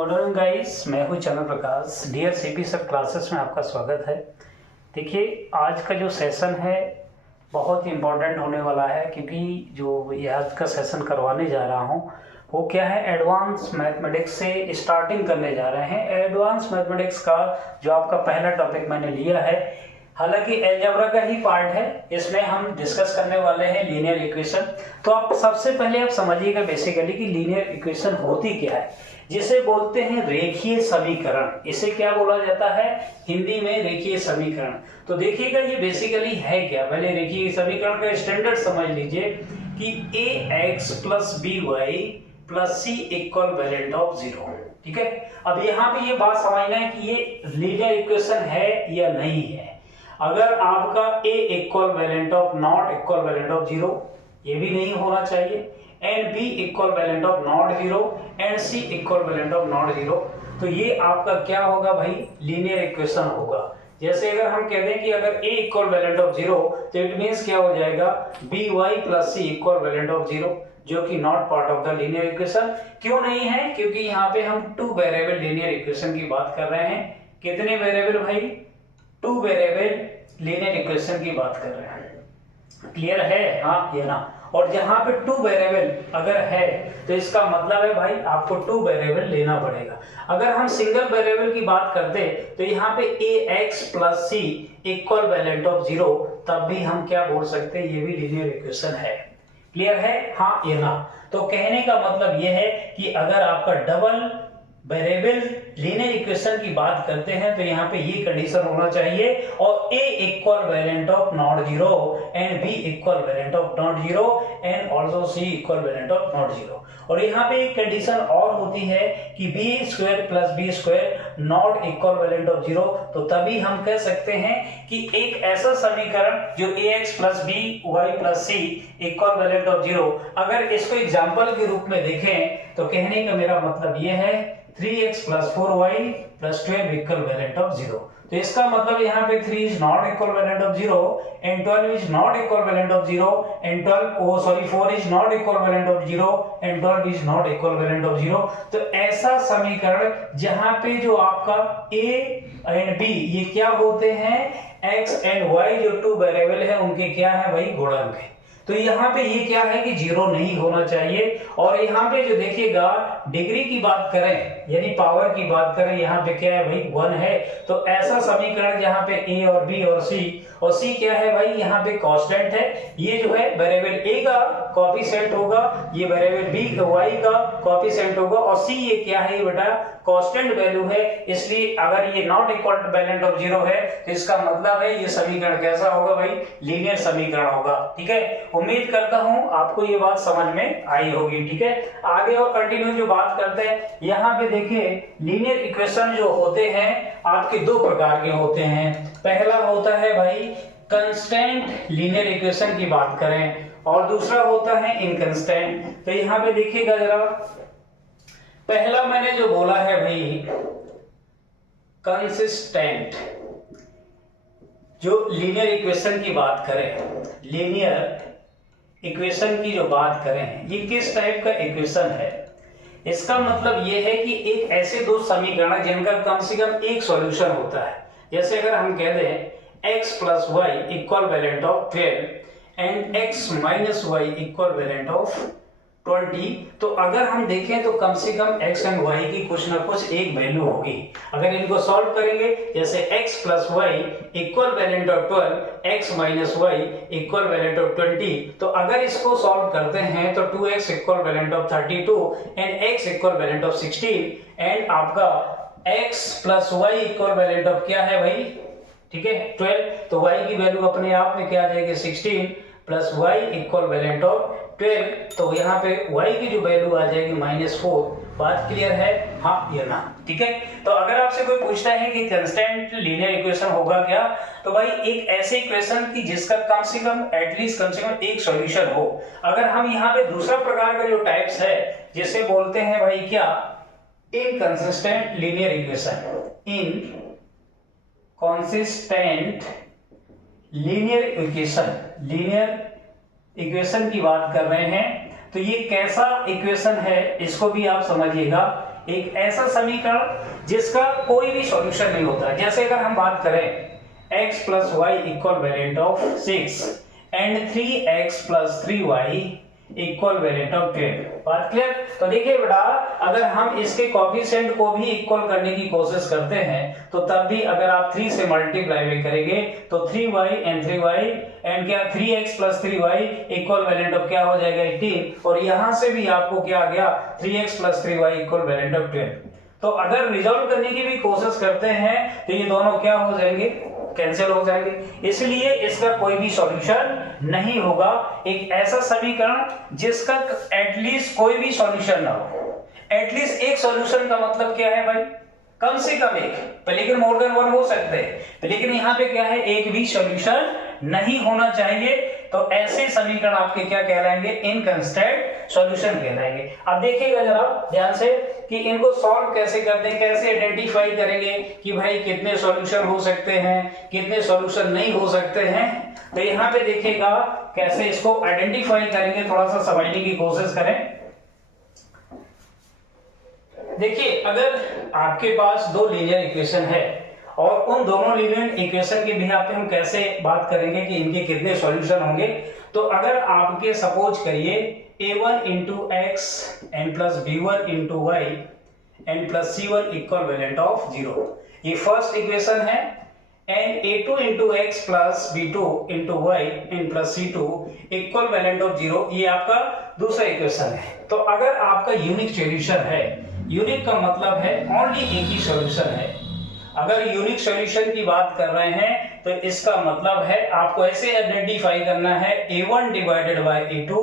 Morning guys, मैं हूं चंद्र प्रकाश। Dear CP सब क्लासेस में आपका स्वागत है। देखिए, आज का जो सेशन है बहुत ही इम्पोर्टेंट होने वाला है, क्योंकि जो ये आज का सेशन करवाने जा रहा हूं वो क्या है, एडवांस मैथमेटिक्स से स्टार्टिंग करने जा रहे हैं। एडवांस मैथमेटिक्स का जो आपका पहला टॉपिक मैंने लिया है, हालांकि अलजेब्रा का ही पार्ट है, इसमें हम डिस्कस करने वाले हैं लीनियर इक्वेशन। तो आप सबसे पहले आप समझिएगा बेसिकली कि लीनियर इक्वेशन होती क्या है, जिसे बोलते हैं रेखीय समीकरण। इसे क्या बोला जाता है हिंदी में? रेखीय समीकरण। तो देखिएगा ये बेसिकली है क्या। पहले रेखीय समीकरण का स्टैंडर्ड समझ लीजिए कि ax plus b y plus c equivalent of 0। ठीक है, अब यहाँ पे ये बात समझना है कि ये लीनियर इक्वेशन है या नहीं है। अगर आपका a equivalent of not equivalent of 0, ये भी नहीं होना चाहिए, and b equivalent of not 0 and c equivalent of not 0, तो ये आपका क्या होगा भाई? लीनियर इक्वेशन होगा। जैसे अगर हम कह दें कि अगर a इक्वल वैलेंट ऑफ 0, तो इट मींस क्या हो जाएगा, by plus c equivalent of 0, जो कि not part of the linear equation. क्यों नहीं है? क्योंकि यहाँ पे हम टू वेरिएबल लीनियर इक्वेशन की बात कर रहे हैं। कितने वेरिएबल भाई? टू वेरिएबल लीनियर इक्वेशन की बात कर रहे हैं। क्लियर है? हाँ या ना? और जहां पे टू वेरिएबल अगर है तो इसका मतलब है भाई आपको टू वेरिएबल लेना पड़ेगा। अगर हम सिंगल वेरिएबल की बात करते तो यहाँ पे ax plus c equivalent of 0, तब भी हम क्या बोल सकते हैं, ये भी लीनियर इक्वेशन है। क्लियर है? हाँ या ना? तो कहने का मतलब यह है कि अगर आपका डबल वेरिएबल लीनियर इक्वेशन की बात करते हैं तो यहाँ पे ये कंडीशन होना चाहिए, और a equivalent of not 0 and b equivalent of not 0 and also c equivalent of not 0। और यहाँ पे एक कंडीशन और होती है कि b square plus b square not equivalent of 0, तो तभी हम कह सकते हैं कि एक ऐसा समीकरण जो ax plus b y plus c equivalent of 0, अगर इसको एग्जाम्पल के रूप में देखें तो कहने का मेरा मतलब यह है 3x plus 4y plus 12 equivalent of 0। तो इसका मतलब यहाँ पे 3 is not equivalent of 0 and 12 is not equivalent of 0 and 4 is not equivalent of 0 and 12 is not equivalent of 0। तो ऐसा समीकरण जहां पे जो आपका a एंड b ये क्या होते हैं, x एंड y जो टू वेरिएबल है उनके क्या है भाई? गुणक है। तो यहाँ पे ये क्या है कि 0 नहीं होना चाहिए। और यहाँ पे जो देखिएगा डिग्री की बात करें यानी पावर की बात करें, यहाँ पे क्या है भाई? 1 है। तो ऐसा समीकरण जहाँ पे a और b और c क्या है भाई? यहाँ पे कांस्टेंट है। ये जो है वेरिएबल a का कोएफिशिएंट होगा, ये वेरिएबल b का y का कोएफिशिएंट होगा, और c ये क्या है बेटा? कांस्टेंट वैल्यू है। इसलिए अगर ये not equal to valent of 0 है तो इसका मतलब है ये समीकरण कैसा होगा भाई? लीनियर समीकरण होगा। ठीक है, उम्मीद करता हूं आपको ये बात समझ में आई होगी। ठीक है, आगे और कंटिन्यू जो बात करते हैं, यहाँ पे देखिए लीनियर इक्वेशन जो होते हैं आपके दो प्रकार के होते हैं। पहला होता है भाई कंस्टेंट लीनियर इक्वेशन की बात करें, और दूसरा होता है इनकंस्टेंट। तो यहाँ पे देखिएगा जरा, पहला मैंने जो बोला है भाई कंसिस्टेंट, जो लीनियर इक्वेशन की बात करें, लीनियर इक्वेशन की जो बात करें, ये किस टाइप का इक्वेशन है? इसका मतलब ये है कि एक ऐसे दो समीकरण जिनका कम से कम एक सॉल्यूशन होता है। जैसे अगर हम कह दें x plus y equivalent of 12 and x minus y equivalent of 20, तो अगर हम देखें तो कम से कम x एंड y की कुछ ना कुछ एक वैल्यू होगी। अगर इनको सॉल्व करेंगे, जैसे x plus y equivalent of 12, x minus y equivalent of 20, तो अगर इसको सॉल्व करते हैं तो 2x equivalent of 32 and x equivalent of 16 and आपका x plus y equivalent of क्या है भाई? ठीक है 12, तो y की वैल्यू अपने आप में क्या आ जाएगी? 16 plus y equivalent of 12, तो यहाँ पे y की जो वैल्यू आ जाएगी -4। बात क्लियर है? हाँ या ना? ठीक है, तो अगर आपसे कोई पूछता है कि कंस्टेंट लीनियर इक्वेशन होगा क्या, तो भाई एक ऐसे इक्वेशन की जिसका कम से कम एटलीस्ट कम से कम एक सॉल्यूशन हो। अगर हम यहाँ पे दूसरा प्रकार का जो टाइप्स है जिसे बोलते हैं भाई क्या? Inconsistent linear equation. Inconsistent linear equation, linear equation की बात कर रहे हैं, तो ये कैसा इक्वेशन है इसको भी आप समझिएगा। एक ऐसा समीकरण जिसका कोई भी सॉल्यूशन नहीं होता। जैसे अगर हम बात करें x plus y equivalent of 6 and 3x plus 3y equivalent of 12, बात क्लियर। तो देखिए बेटा, अगर हम इसके कोएफिशिएंट को भी इक्वल करने की कोशिश करते हैं तो तब भी अगर आप 3 से मल्टीप्लाई करेंगे तो 3y एंड क्या 3x plus 3y equivalent of क्या हो जाएगा 18, और यहां से भी आपको क्या आ गया 3x plus 3y equivalent of 12। तो अगर रिजॉल्व करने की भी कोशिश करते हैं तो ये दोनों क्या हो जाएंगे, कैंसिल हो जाएंगे। इसलिए इसका कोई भी सॉल्यूशन नहीं होगा। एक ऐसा समीकरण जिसका एटलीस्ट कोई भी सॉल्यूशन ना हो। एटलीस्ट एक सॉल्यूशन का मतलब क्या है भाई, कम से कम एक, लेकिन मोर देन वन हो सकते हैं, लेकिन यहाँ पे क्या है एक भी सॉल्यूशन नहीं होना चाहिए। तो ऐसे समीकरण आपके क्या कहलाएंगे, इनकंसिस्टेंट सॉल्यूशन कहलाएंगे। अब देखिएगा जरा ध्यान से कि इनको सॉल्व कैसे करते हैं, कैसे आइडेंटिफाई करेंगे कि भाई कितने सॉल्यूशन हो सकते हैं, कितने सॉल्यूशन नहीं हो सकते हैं। तो यहाँ पे देखिएगा कैसे इसको आइडेंटिफाई करेंगे, थोड़ा सा समझने की कोशिश करें। देखिए, अगर आपके पास दो लीनियर इक्वेशन है और उन दोनों लीनियर इक्वेशन के बिहाफ पे हम कैसे बात करेंगे कि इनके कितने सॉल्यूशन होंगे। तो अगर आपके सपोज करिए a1 into x n plus b1 into y n plus c1 equivalent of 0, ये फर्स्ट इक्वेशन है। And a2 into x plus b2 into y n plus c2 equivalent of 0, ये आपका दूसरा equation है। तो अगर आपका unique solution है, यूनिक का मतलब है ओनली एक ही सॉल्यूशन है। अगर यूनिक सॉल्यूशन की बात कर रहे हैं तो इसका मतलब है आपको ऐसे आइडेंटिफाई करना है a1 divided by a2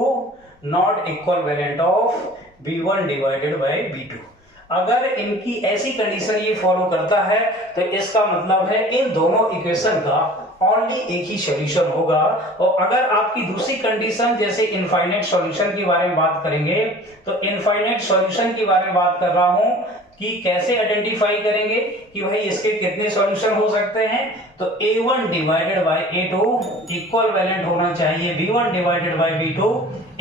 not equal variant of b1 divided by b2। अगर इनकी ऐसी कंडीशन ये फॉलो करता है तो इसका मतलब है इन दोनों इक्वेशन का ओनली एक ही सॉल्यूशन होगा। और अगर आपकी दूसरी कंडीशन जैसे इनफाइनाइट सॉल्यूशन के बारे में बात करेंगे तो इनफाइनाइट सॉल्यूशन के बारे में बात कर रहा हूं कि कैसे आइडेंटिफाई करेंगे कि भाई इसके कितने सॉल्यूशन हो सकते हैं। तो a1 divided by a2 equal valent होना चाहिए b1 divided by b2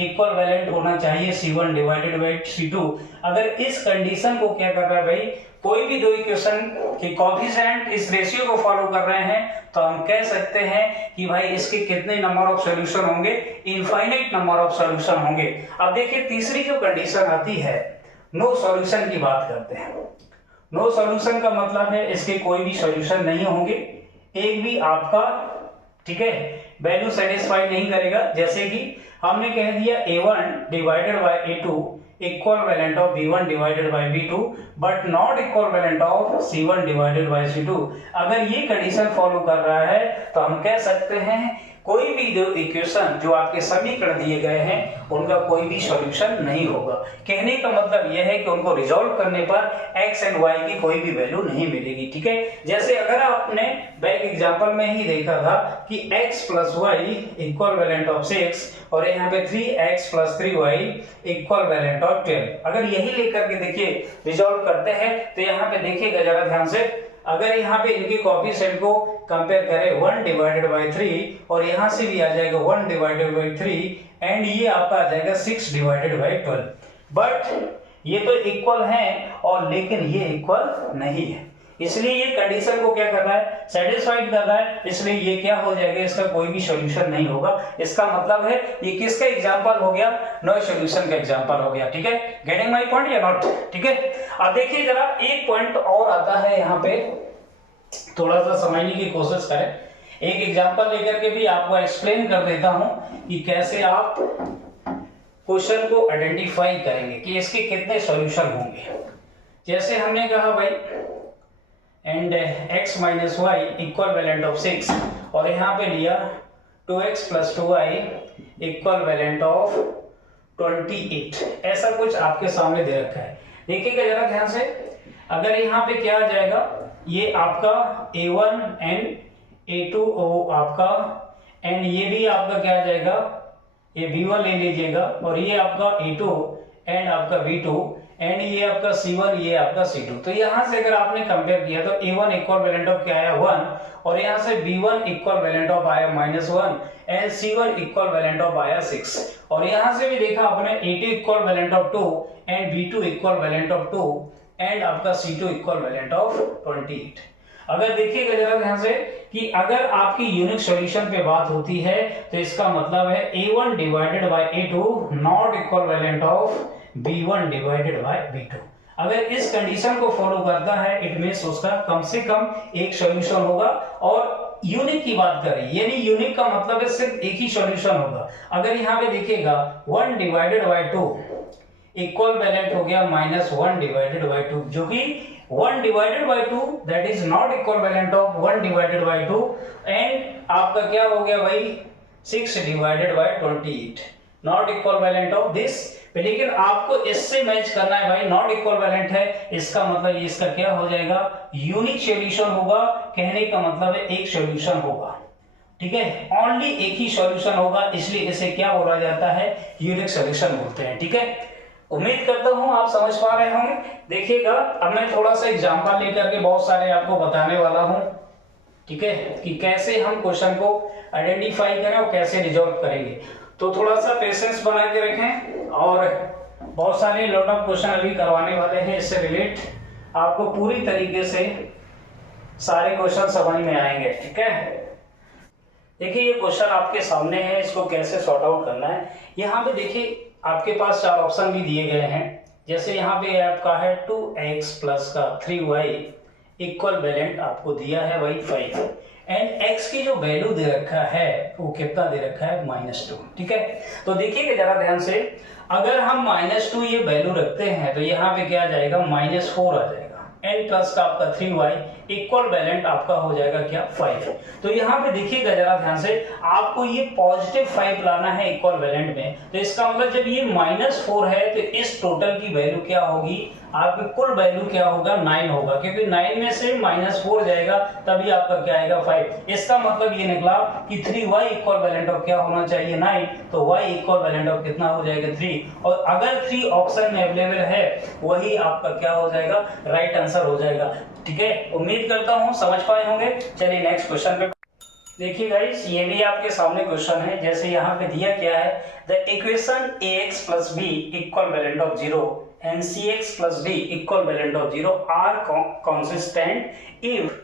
equal valent होना चाहिए c1 डिवाइडेड बाय c2। अगर इस कंडीशन को क्या कर रहा है भाई, कोई भी दो इक्वेशन के कोएफिशिएंट इस रेशियो को फॉलो कर रहे हैं तो हम कह सकते हैं कि भाई इसके कितने नंबर ऑफ सॉल्यूशन होंगे, इनफाइनाइट नंबर ऑफ सॉल्यूशन होंगे। अब देखिए तीसरी जो कंडीशन आती है नो सॉल्यूशन की बात करते हैं। नो सॉल्यूशन का मतलब है इसके कोई भी सॉल्यूशन नहीं होंगे, एक भी आपका ठीक है वैल्यू सेटिस्फाई नहीं करेगा। जैसे कि हमने कह दिया a1 divided by a2 equivalent of b1 divided by b2 but not equivalent of c1 divided by c2। अगर ये कंडीशन फॉलो कर रहा है तो हम कह सकते हैं कोई भी दो इक्वेशन जो आपके समीकरण दिए गए हैं उनका कोई भी सॉल्यूशन नहीं होगा। कहने का मतलब यह है कि उनको रिजॉल्व करने पर x एंड y की कोई भी वैल्यू नहीं मिलेगी। ठीक है, जैसे अगर आपने बैक एग्जांपल में ही देखा था कि x plus y equivalent of 6 और यहाँ पे 3x plus 3y equal valent of 12। अगर यही लेकर के देखिए रिजॉल्व करते हैं तो यहाँ पे देखिएगा जरा ध्यान से, अगर यहाँ पे इनके कोएफिशिएंट को कंपेयर करें 1 डिवाइडेड बाय 3 और यहाँ से भी आ जाएगा 1 डिवाइडेड बाय 3 एंड ये आपका आ जाएगा 6 डिवाइडेड बाय 12। बट ये तो इक्वल हैं और लेकिन ये इक्वल नहीं है, इसलिए ये कंडीशन को क्या कर रहा है, सेटिस्फाइड कर रहा है, इसलिए ये क्या हो जाएगा, इसका कोई भी सॉल्यूशन नहीं होगा। इसका मतलब है ये किसका एग्जांपल हो गया, नो सॉल्यूशन का एग्जांपल हो गया। ठीक है, गेटिंग माय पॉइंट या नॉट। ठीक है, अब देखिए जरा एक पॉइंट और आता है यहाँ पे, थोड़ा सा समझने की कोशिश करें। एक एग्जांपल लेकर के भी आपको एक्सप्लेन कर देता हूं कि कैसे आप क्वेश्चन को आइडेंटिफाई करेंगे कि इसके कितने सॉल्यूशन होंगे। जैसे हमने कहा भाई and x minus y equivalent of 6 और यहाँ पे लिया 2x plus 2y equivalent of 28, ऐसा कुछ आपके सामने दे रखा है। देखिएगा जरा ध्यान से, अगर यहाँ पे क्या आ जाएगा, ये आपका a1 एंड a2 आपका एंड ये भी आपका क्या आ जाएगा, ये b1 ले लीजिएगा और ये आपका a2 एंड आपका b2 एंड ये आपका c1 ये आपका c2। तो यहां से अगर आपने कंपेयर किया तो a1 इक्वल वैलेंट ऑफ क्या आया 1 और यहाँ से B1 इक्वल वैलेंट ऑफ आया -1 and C1 equal valent of आया 6 और यहाँ से भी देखा आपने A2 equivalent of 2 and B2 equivalent of 2 and आपका C2 इक्वल वैलेंट ऑफ 28। अगर देखिएगा जरा ध्यान से कि अगर आपकी यूनिक सॉल्यूशन पे बात होती है तो इसका मतलब है A1 divided by A2 not equivalent of B1 divided by B2। अगर इस कंडीशन को फॉलो करता है इट मींस उसका कम से कम एक सॉल्यूशन होगा। और यूनिक की बात करें यानी यूनिक का मतलब है सिर्फ एक ही सॉल्यूशन होगा। अगर यहाँ पे देखिएगा 1 डिवाइडेड बाय 2 इक्वल वैलेंट हो गया -1 डिवाइडेड बाय 2 जो कि 1 divided by 2 that is not equivalent of 1 divided by 2 and आपका क्या हो गया भाई 6 divided by 28 not equivalent of this. लेकिन आपको इससे मैच करना है भाई नॉट इक्वल वैलेंट है इसका मतलब इसका क्या हो जाएगा यूनिक सॉल्यूशन होगा। कहने का मतलब है एक सॉल्यूशन होगा, ठीक है, ओनली एक ही सॉल्यूशन होगा इसलिए इसे क्या बोला जाता है यूनिक सॉल्यूशन बोलते हैं। ठीक है, उम्मीद करता हूं आप समझ पा रहे होंगे। देखिएगा अब मैं थोड़ा सा एग्जांपल लेकर के बहुत सारे आपको बताने वाला हूं, ठीक है, कि कैसे हम क्वेश्चन को आइडेंटिफाई करें और कैसे रिजॉल्व करेंगे। तो थोड़ा सा पेशेंस बना के रखें और बहुत सारे लॉट ऑफ क्वेश्चन अभी करवाने वाले हैं, इससे रिलेट आपको पूरी तरीके से सारे क्वेश्चन समझ में आएंगे। ठीक है, देखिए ये क्वेश्चन आपके सामने है, इसको कैसे सॉर्ट आउट करना है। यहाँ पे देखिए आपके पास 4 ऑप्शन भी दिए गए हैं। जैसे यहाँ पे आपका है 2x प्लस का 3y इक्वल वैलेंट आपको दिया है वही 5 एंड x की जो वैल्यू दे रखा है वो कितना दे रखा है -2। ठीक है, तो देखिएगा जरा ध्यान से, अगर हम -2 ये वैल्यू रखते हैं तो यहाँ पे क्या आ जाएगा -4 आ जाएगा एंड प्लस का आपका 3y इक्वल वैलेंट आपका हो जाएगा क्या 5। तो यहाँ पे देखिएगा जरा ध्यान से, आपको ये पॉजिटिव 5 लाना है इक्वल वैलेंट में। तो इसका मतलब जब ये -4 है तो इस टोटल की वैल्यू क्या होगी, आपकी कुल वैल्यू क्या होगा 9 होगा, क्योंकि 9 में से -4 जाएगा तभी आपका क्या आएगा 5। इसका मतलब ये निकला कि 3y इक्वल वैलेंट ऑफ क्या होना चाहिए 9, तो y इक्वल वैलेंट ऑफ कितना हो जाएगा 3। और अगर 3 ऑप्शन में अवेलेबल है वही आपका क्या हो जाएगा राइट आंसर हो जाएगा। ठीक है, उम्मीद करता हूं समझ पाए होंगे। चलिए नेक्स्ट क्वेश्चन पे देखिए गाइस, ये भी आपके सामने क्वेश्चन है। जैसे यहाँ पे दिया क्या है, the equation ax plus b equivalent of 0 and cx plus d equivalent of 0 are consistent if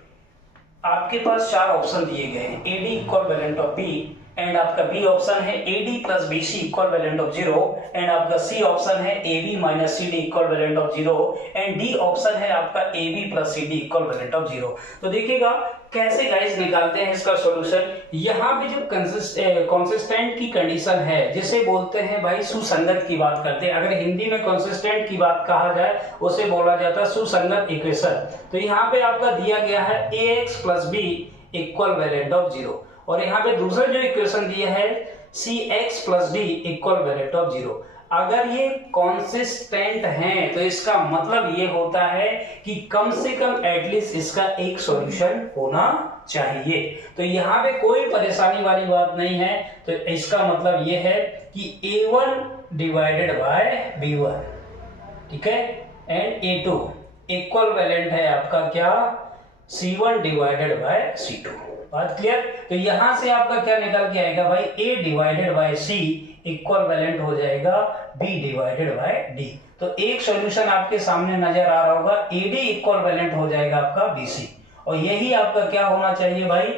आपके पास 4 ऑप्शन दिए गए हैं, ad equivalent of b and आपका बी ऑप्शन है ad plus bc equivalent of 0 and आपका c option है ab minus cd equivalent of 0 and d option है आपका ab plus cd equivalent of 0। तो देखिएगा कैसे guys निकालते हैं इसका सॉल्यूशन। यहाँ पे जो कंसिस्टेंट की कंडीशन है जिसे बोलते हैं भाई सुसंगत की बात करते हैं। अगर हिंदी में कंसिस्टेंट की बात कहा जाए उसे बोला जाता है सुसंगत इक्वेशन। तो यहाँ पे आपका दिया गया है ax plus b equivalent of 0 और यहाँ पे दूसरा जो इक्वेशन दिया है cx plus d equivalent of 0। अगर ये कॉन्सिस्टेंट हैं तो इसका मतलब ये होता है कि कम से कम एटलीस्ट इसका एक सॉल्यूशन होना चाहिए। तो यहाँ पे कोई परेशानी वाली बात नहीं है। तो इसका मतलब ये है कि a1 डिवाइडेड बाय b1, ठीक है, एंड a2 इक्वल वैलेंट है आपका क्या c1 डिवाइडेड बाय c2। बात क्लियर। तो यहां से आपका क्या निकल के आएगा भाई a divided by c equivalent हो जाएगा b डिवाइडेड बाय d। तो एक सॉल्यूशन आपके सामने नजर आ रहा होगा, ad इक्वल वैलेंट हो जाएगा आपका bc और यही आपका क्या होना चाहिए भाई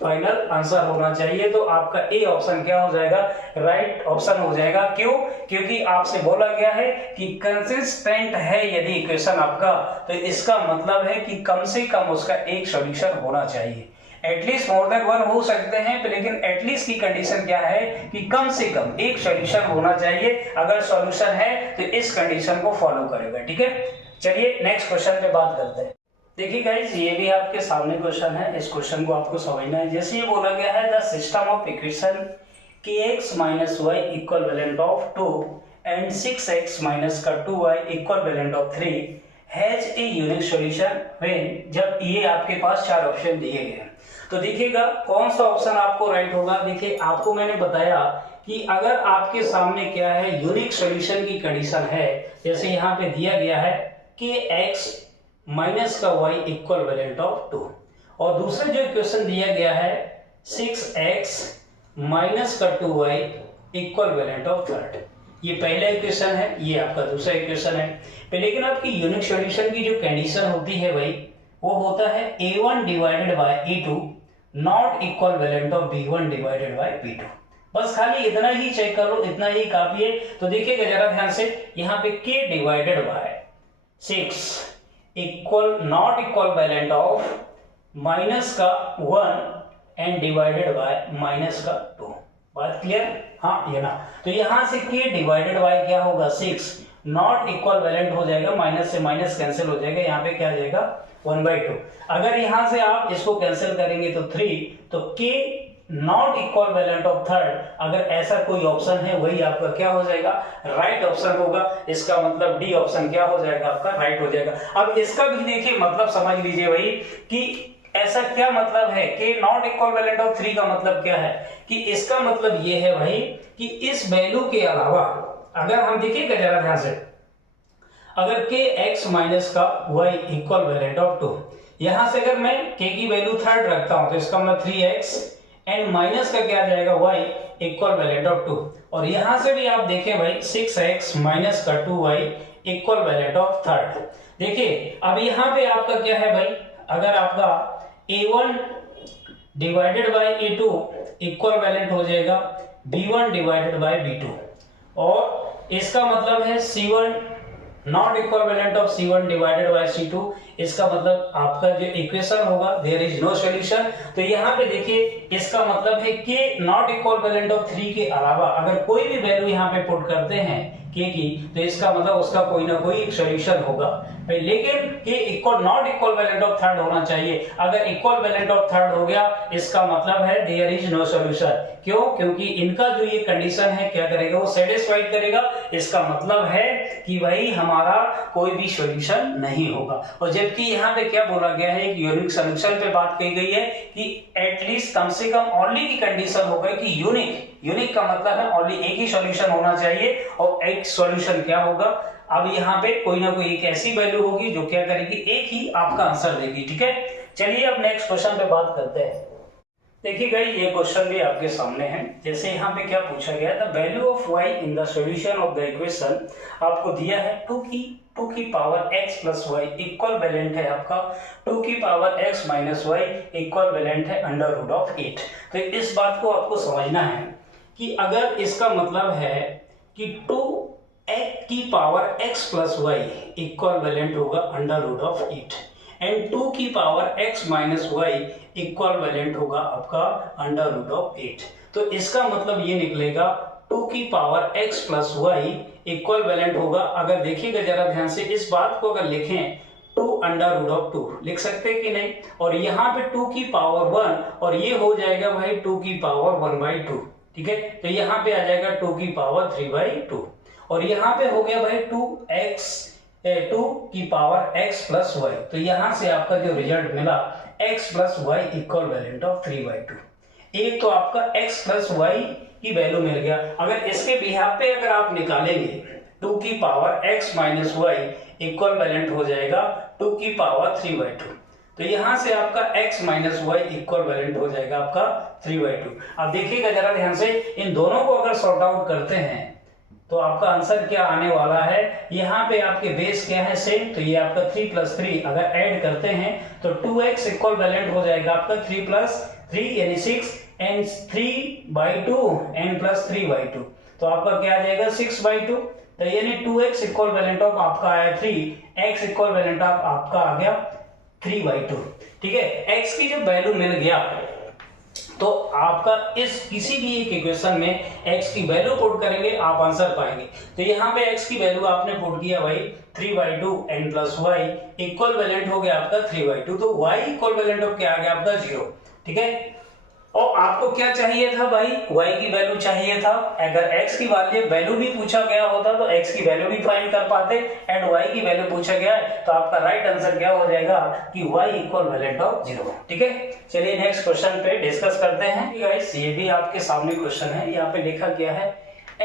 फाइनल आंसर होना चाहिए। तो आपका ए ऑप्शन क्या हो जाएगा राइट ऑप्शन हो जाएगा। क्यों? क्योंकि आपसे बोला गया है कि कंसिस्टेंट है यदि इक्वेशन आपका, तो इसका मतलब है कि कम से कम उसका एक सॉल्यूशन होना चाहिए। एटलीस्ट मोर देन वन हो सकते हैं, लेकिन एटलीस्ट की कंडीशन क्या है कि कम से कम एक सॉल्यूशन होना चाहिए। अगर सॉल्यूशन है तो इस कंडीशन को फॉलो करेगा। ठीक है, चलिए नेक्स्ट क्वेश्चन पे बात करते हैं। देखिए गाइस, ये भी आपके सामने क्वेश्चन है, इस क्वेश्चन को आपको समझना है। जैसे ये बोला गया है the system of equation kx minus y equivalent of 2 and 6x minus का 2y equivalent of 3 has a unique solution when, जब ये आपके पास 4 ऑप्शन दिए गए हैं। तो देखिएगा कौन सा ऑप्शन आपको राइट होगा। देखिए आपको मैंने बताया कि अगर आपके सामने क्या है यूनिक सॉल्यूशन की कंडीशन है, जैसे यहाँ पे दिया गया है कि x माइनस का y इक्वल वैलेंट ऑफ 2 और दूसरा जो इक्वेशन दिया गया है 6x माइनस का 2y equivalent of third, ये पहला इक्वेशन है, ये आपका दूसरा इक्वेशन है। लेकिन आपकी यूनिक सॉल्यूशन की जो कंडीशन होती है भाई वो होता है a1 divided by a2 not equivalent of b1 divided by b2। बस खाली इतना ही चेक कर लो, इतना ही काफी है। तो देखिएगा जरा ध्यान से, यहाँ पे k divided by 6 equal not equivalent of minus का 1 एंड डिवाइडेड बाय माइनस का 2। बात क्लियर? हाँ ये ना, तो यहां से k डिवाइडेड बाय क्या होगा 6 नॉट इक्वल वैलेंट हो जाएगा, माइनस से माइनस कैंसिल हो जाएगा, यहाँ पे क्या आ जाएगा 1/2। अगर यहां से आप इसको कैंसिल करेंगे तो 3, तो k not equivalent of third, अगर ऐसा कोई ऑप्शन है वही आपका क्या हो जाएगा, राइट ऑप्शन होगा। इसका मतलब डी ऑप्शन क्या हो जाएगा, आपका राइट हो जाएगा। अब इसका भी देखिए मतलब समझ लीजिए भाई कि ऐसा क्या मतलब है कि नॉट इक्वल वैलेंट ऑफ 3 का मतलब क्या है, कि इसका मतलब ये है भाई कि इस वैल्यू के अलावा अगर हम देखिएगा जरा ध्यान से, अगर k x माइनस का y इक्वल वैलेंट ऑफ 2, यहां से अगर मैं k की वैल्यू थर्ड रखता हूं तो इसका मतलब 3x एंड माइनस का क्या आ जाएगा y इक्वल वैलेंट ऑफ 2, और यहां से भी आप देखें भाई 6x माइनस का 2y equivalent of third. देखिए अब यहां पे आपका क्या है भाई, अगर आपका a1 divided by a2 equivalent हो जाएगा b1 डिवाइडेड बाय b2, और इसका मतलब है c1 not equivalent of c1 divided by c2। इसका मतलब आपका जो इक्वेशन होगा देयर इज नो सॉल्यूशन। तो यहाँ पे देखिए इसका मतलब है k not equivalent of 3 के अलावा अगर कोई भी वैल्यू यहाँ पे पुट करते हैं k की, तो इसका मतलब उसका कोई ना कोई सॉल्यूशन होगा। लेकिन k equal not equivalent of third होना चाहिए। अगर इक्वल वैलेंट ऑफ थर्ड हो गया इसका मतलब है देयर इज नो सॉल्यूशन। क्यों? क्योंकि इनका जो ये कंडीशन है क्या करेगा, वो सेटिस्फाइड करेगा। इसका मतलब है कि भाई हमारा कोई भी सॉल्यूशन नहीं होगा। और जबकि यहाँ पे क्या बोला गया है, एक यूनिक सॉल्यूशन पे बात कही गई है कि एटलीस्ट कम से कम ओनली की कंडीशन होगा कि यूनिक का मतलब है ओनली एक ही सॉल्यूशन होना चाहिए, और एक सॉल्यूशन क्या होगा, अब यहाँ पे कोई ना कोई एक ऐसी वैल्यू होगी जो क्या करेगी, एक ही आपका आंसर देगी। ठीक है, चलिए अब नेक्स्ट क्वेश्चन पे बात करते हैं। देखिए गाइस ये क्वेश्चन भी आपके सामने है। जैसे यहाँ पे क्या पूछा गया, the value of y in the solution of the equation आपको दिया है 2 की power x plus y equivalent है आपका 2 की power x minus y equivalent है अंडर रूट ऑफ 8। तो इस बात को आपको समझना है कि अगर इसका मतलब है कि 2 की power x plus y equivalent होगा अंडर रूट ऑफ 8 एंड 2 की power x minus y equivalent होगा आपका अंडर रूट ऑफ 8। तो इसका मतलब ये निकलेगा 2 की power x plus y equivalent होगा, अगर देखिएगा जरा ध्यान से इस बात को अगर लिखें 2 अंडर रूट ऑफ 2 लिख सकते हैं कि नहीं, और यहाँ पे 2 की पावर 1 और ये हो जाएगा भाई 2 की पावर 1/2। ठीक है, तो यहाँ पे आ जाएगा 2 की पावर 3/2, और यहाँ पे हो गया भाई 2 की पावर x प्लस वाई। तो यहां से आपका जो रिजल्ट मिला x plus y equivalent of 3/2। एक तो आपका x प्लस वाई की वैल्यू मिल गया। अगर इसके बिहाफ पे अगर आप निकालेंगे 2 की power x minus y equivalent हो जाएगा 2 की पावर 3/2। तो यहां से आपका x minus y equivalent हो जाएगा आपका 3/2। अब देखिएगा जरा ध्यान से, इन दोनों को अगर सॉर्ट आउट करते हैं तो आपका आंसर क्या आने वाला है, यहाँ पे आपके बेस क्या है सेम, तो ये आपका 3 प्लस 3 अगर ऐड करते हैं तो 2x इक्वल वैलेंट हो जाएगा आपका 3 प्लस 3 यानी 6 एंड 3/2 एंड प्लस 3/2, तो आपका क्या आ जाएगा 6/2। तो यानी 2x इक्वल वैलेंट ऑफ आपका आया 3, x इक्वल वैलेंट ऑफ आपका आ गया 3/2। ठीक है, x की जब वैल्यू मिल गया तो आपका इस किसी भी एक इक्वेशन में x की वैल्यू पुट करेंगे आप आंसर पाएंगे। तो यहाँ पे x की वैल्यू आपने पुट किया भाई 3/2 n plus y equivalent हो गया आपका 3/2, तो y इक्वल वैलेंट ऑफ क्या आ गया आपका 0। ठीक है, और आपको क्या चाहिए था भाई, y की वैल्यू चाहिए था। अगर x की वैल्यू भी पूछा गया होता तो x की वैल्यू भी फाइंड कर पाते, एंड y की वैल्यू पूछा गया है तो आपका राइट आंसर क्या हो जाएगा कि y इक्वल वैलेंट ऑफ 0। ठीक है, चलिए नेक्स्ट क्वेश्चन पे डिस्कस करते हैं। गाइस ये भी आपके सामने क्वेश्चन है, यहाँ पे लिखा गया है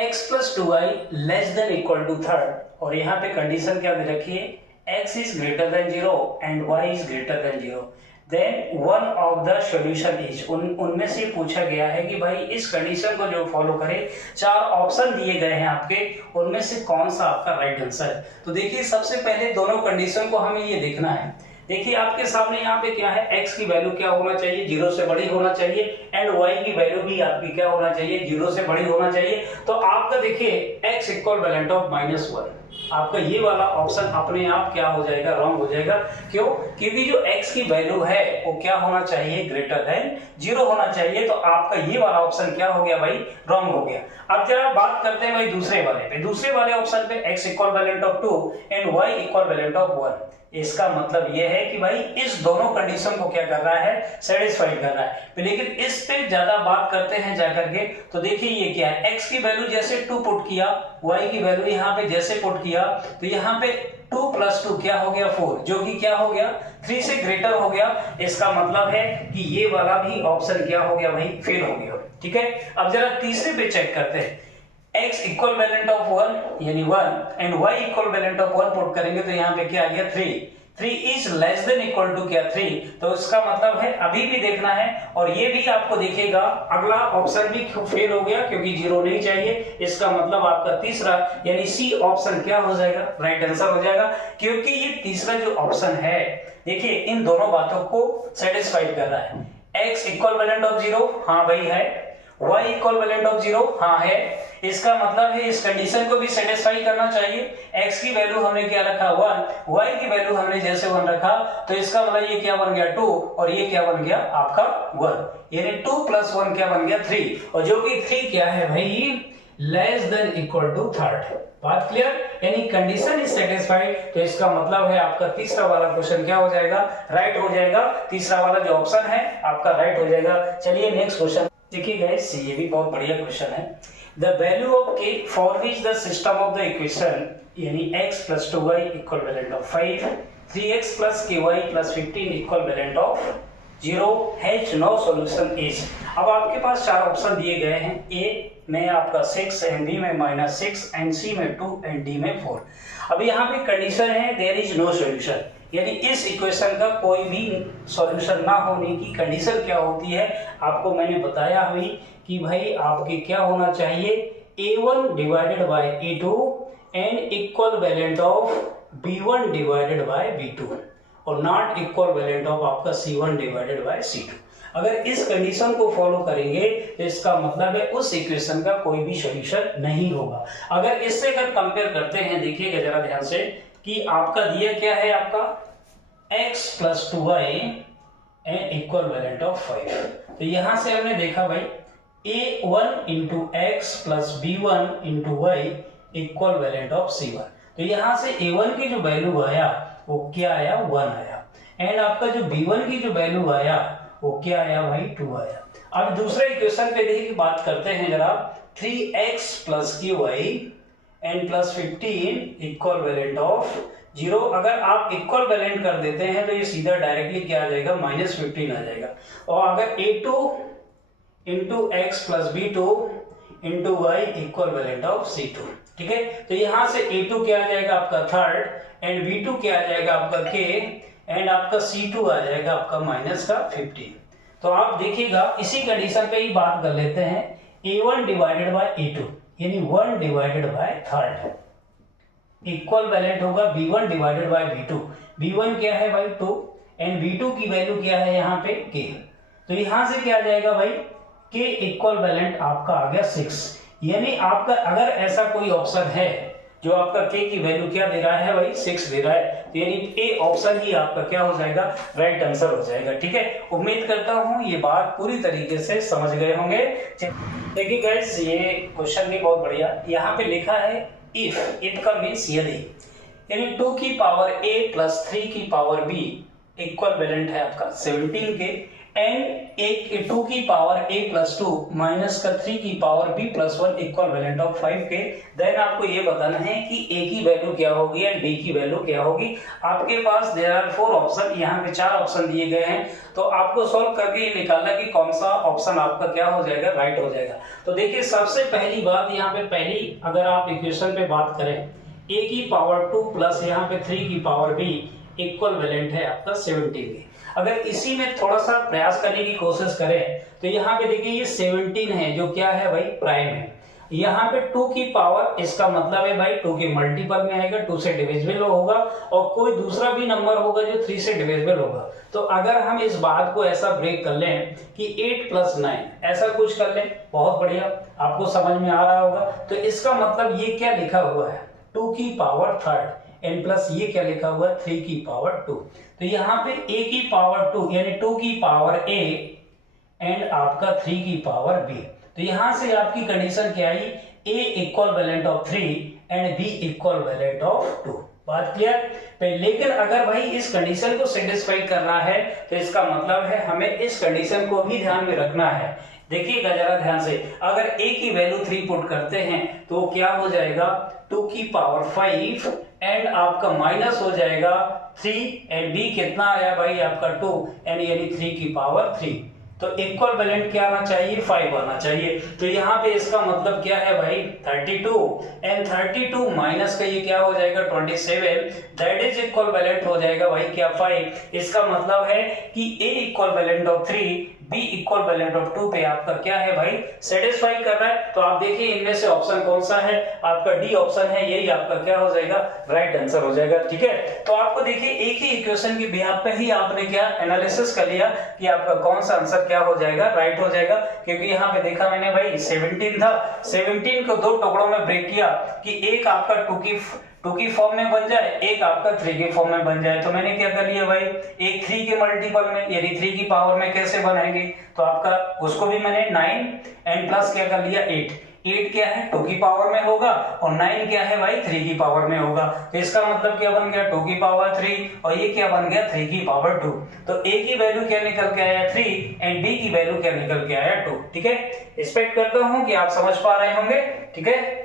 x प्लस 2y less than equal to third, और यहाँ पे कंडीशन क्या दे रखी है x is greater than 0 and y is greater than 0 then one of the solution is, उनमें से पूछा गया है कि भाई इस कंडीशन को जो फॉलो करे, 4 ऑप्शन दिए गए हैं आपके, उनमें से कौन सा आपका राइट आंसर है। तो देखिए सबसे पहले दोनों कंडीशन को हमें ये देखना है। देखिए आपके सामने यहाँ पे क्या है, x की वैल्यू क्या होना चाहिए, 0 से बड़ी होना चाहिए, एंड y की वैल्यू भी आपकी क्या होना चाहिए, 0 से बड़ी होना चाहिए। तो आपका देखिए x इक्वल वैलेंट ऑफ -1, आपका ये वाला ऑप्शन अपने आप क्या हो जाएगा, रॉन्ग हो जाएगा। क्यों? क्योंकि जो x की वैल्यू है वो क्या होना चाहिए, ग्रेटर देन 0 होना चाहिए। तो आपका ये वाला ऑप्शन क्या हो गया भाई, रॉन्ग हो गया। अब जरा बात करते हैं भाई दूसरे वाले पे। दूसरे वाले ऑप्शन पे x equivalent of 2 and y equivalent of 1। इसका मतलब यह है कि भाई इस दोनों कंडीशन को क्या कर रहा है, सेटिस्फाइड कर रहा है। लेकिन इस पे ज्यादा बात करते हैं जाकर के, तो देखिए ये क्या है, x की वैल्यू जैसे 2 पुट किया, y की वैल्यू यहाँ पे जैसे पुट किया, तो यहाँ पे 2 + 2 क्या हो गया, 4, जो कि क्या हो गया, 3 से ग्रेटर हो गया। इसका मतलब है कि ये वाला भी ऑप्शन क्या हो गया भाई, फेल हो गया। ठीक है, अब जरा तीसरे पे चेक करते हैं। x इक्वल वैलेंट ऑफ 1 यानी 1 and y equivalent of 1 put करेंगे तो यहाँ पे क्या आ गया, 3 is less than equal to क्या, 3। तो इसका मतलब है अभी भी देखना है, और ये भी आपको देखेगा अगला ऑप्शन भी फेल हो गया क्योंकि 0 नहीं चाहिए। इसका मतलब आपका तीसरा यानी सी ऑप्शन क्या हो जाएगा, राइट आंसर हो जाएगा। क्योंकि ये तीसरा जो ऑप्शन है, देखिए इन दोनों बातों को सेटिस्फाइड कर रहा है। x इक्वल वैलेंट ऑफ 0, हाँ भाई है, y इक्वल वैलेंट ऑफ 0, हाँ है। इसका मतलब है इस कंडीशन को भी सेटिस्फाई करना चाहिए। x की वैल्यू हमने क्या रखा, 1, y की वैल्यू हमने जैसे 1 रखा, तो इसका मतलब ये क्या बन गया, 2, और ये क्या बन गया आपका 1, यानी 2 + 1 क्या बन गया, 3, और जो कि 3 क्या है भाई, less than equal to 3rd। बात क्लियर, यानी कंडीशन इज सेटिस्फाइड। तो इसका मतलब है आपका तीसरा वाला क्वेश्चन क्या हो जाएगा, राइट हो जाएगा। तीसरा वाला जो ऑप्शन है आपका राइट हो जाएगा। चलिए नेक्स्ट क्वेश्चन देखिए गाइस, ये भी बहुत बढ़िया क्वेश्चन है। The value of k for which the system of the equation यानी x + 2y equivalent of 5, 3x + ky + 15 equivalent of 0 has no solution is. अब आपके पास 4 ऑप्शन दिए गए हैं, a में आपका 6 एंड b में -6 एंड c में 2 एंड d में 4। अब यहाँ पे कंडीशन है देयर इज नो सॉल्यूशन, यानी इस इक्वेशन का कोई भी सॉल्यूशन ना होने की कंडीशन क्या होती है, आपको मैंने बताया हुई कि भाई आपके क्या होना चाहिए, a1 divided by a2 and equivalent of b1 divided by b2 और नॉट इक्वल वैलेंट ऑफ आपका c1 डिवाइडेड बाय c2। अगर इस कंडीशन को फॉलो करेंगे तो इसका मतलब है उस इक्वेशन का कोई भी सॉल्यूशन नहीं होगा। अगर इससे अगर कंपेयर करते हैं, देखिएगा जरा ध्यान से कि आपका दिया क्या है, आपका x + 2y and equivalent of 5। तो यहां से हमने देखा भाई a1 × x + b1 × y equivalent of c1। तो यहां से a1 की जो वैल्यू आया वो क्या आया, 1 आया, एंड आपका जो b1 की जो वैल्यू आया वो क्या आया भाई, 2 आया। अब दूसरे इक्वेशन पे देखिए बात करते हैं जरा, 3x + ky and +15 equivalent of 0। अगर आप इक्वल वैलेंट कर देते हैं तो ये सीधा डायरेक्टली क्या आ जाएगा, -15 आ जाएगा। और अगर a2 × x + b2 × y equivalent of c2, ठीक है। तो यहां से a2 क्या आ जाएगा आपका 3rd एंड b2 क्या आ जाएगा आपका k एंड आपका c2 आ जाएगा आपका -15। तो आप देखिएगा इसी कंडीशन पे ही बात कर लेते हैं, a1 डिवाइडेड बाय a2 यानी 1 divided bye 3rd equal valent होगा b1 divided by b2। b1 क्या है भाई 2 एंड b2 की वैल्यू क्या है यहाँ पे k। तो यहां से क्या आ जाएगा भाई, k इक्वल वैलेंट आपका आ गया 6। यानी आपका अगर ऐसा कोई ऑप्शन है जो आपका k की वैल्यू क्या दे रहा है भाई, 6 दे रहा है, तो यानी ए ऑप्शन ही आपका क्या हो जाएगा, राइट आंसर हो जाएगा। ठीक है, उम्मीद करता हूं ये बात पूरी तरीके से समझ गए होंगे। देखिए गाइस, ये क्वेश्चन भी बहुत बढ़िया, यहाँ पे लिखा है इफ का मीन्स यदि, यानी 2 की पावर a + 3 की पावर b इक्वल वैलेंट है आपका 17 के, एंड 2 की पावर a + 2 माइनस का 3 की power b + 1 equivalent of 5 के। देन आपको ये बताना है कि a की वैल्यू क्या होगी एंड b की वैल्यू क्या होगी। आपके पास देयर आर 4 ऑप्शन, यहाँ पे 4 ऑप्शन दिए गए हैं, तो आपको सॉल्व करके ये निकालना कि कौन सा ऑप्शन आपका क्या हो जाएगा, राइट हो जाएगा। तो देखिए सबसे पहली बात, यहाँ पे पहली अगर आप इक्वेशन पे बात करें, a की पावर 2 प्लस यहाँ पे 3 की पावर b इक्वल वैलेंट है आपका 17 के। अगर इसी में थोड़ा सा प्रयास करने की कोशिश करें तो यहाँ पे देखिए ये 17 है जो क्या है भाई प्राइम है। यहाँ पे 2 की पावर, इसका मतलब है भाई 2 के मल्टीपल में आएगा, 2 से डिविजिबल होगा और कोई दूसरा भी नंबर होगा जो 3 से डिविजिबल होगा। तो अगर हम इस बात को ऐसा ब्रेक कर लें कि 8 + 9 ऐसा कुछ कर लें, बहुत बढ़िया, आपको समझ में आ रहा होगा। तो इसका मतलब ये क्या लिखा हुआ है 2 की पावर 3 एंड प्लस ये क्या लिखा हुआ है 3 की पावर 2। तो यहाँ पे a की पावर 2 यानी 2 की पावर a एंड आपका 3 की पावर b। तो यहां से आपकी कंडीशन क्या आई, a equivalent of 3 and b equivalent of 2। बात क्लियर। लेकिन अगर भाई इस कंडीशन को सेटिस्फाई कर रहा है तो इसका मतलब है हमें इस कंडीशन को भी ध्यान में रखना है। देखिएगा जरा ध्यान से, अगर a की वैल्यू 3 पुट करते हैं तो क्या हो जाएगा 2 की पावर 5 एंड आपका माइनस हो जाएगा 3 एंड b कितना आया भाई आपका 2 एंड यानी 3 की पावर 3। तो इक्वल वैलेंट क्या आना चाहिए 5 आना चाहिए। तो यहाँ पे इसका मतलब क्या है भाई 32 एंड 32 माइनस का ये क्या हो जाएगा 27, दैट इज इक्वल वैलेंट हो जाएगा भाई क्या 5। इसका मतलब है कि a equivalent of 3 b equivalent of 2 पे आपका क्या है भाई सेटिस्फाई कर रहा है। तो आप देखिए इनमें से ऑप्शन कौन सा है, आपका डी ऑप्शन है, यही आपका क्या हो जाएगा राइट आंसर हो जाएगा। ठीक है, तो आपको देखिए एक ही इक्वेशन की बिहाफ पे ही आपने क्या एनालिसिस कर लिया कि आपका कौन सा आंसर क्या हो जाएगा राइट हो जाएगा। क्योंकि यहाँ पे देखा मैंने भाई 17 था, 17 को 2 टुकड़ों में ब्रेक किया कि एक आपका 2 की फॉर्म में बन जाए, एक आपका 3 की फॉर्म में बन जाए। तो मैंने क्या कर लिया भाई एक 3 के मल्टीपल में यानी 3 की पावर में कैसे बनाएंगे, तो आपका उसको भी मैंने 9 एंड प्लस क्या कर लिया 8 क्या है 2 की पावर में होगा और 9 क्या है भाई 3 की पावर में होगा। तो इसका मतलब क्या बन गया 2 की पावर 3 और ये क्या बन गया 3 की पावर 2। तो a की वैल्यू क्या निकल के आया 3 एंड b की वैल्यू क्या निकल के आया 2। ठीक है, एक्सपेक्ट करता हूं कि आप समझ पा रहे होंगे। ठीक है।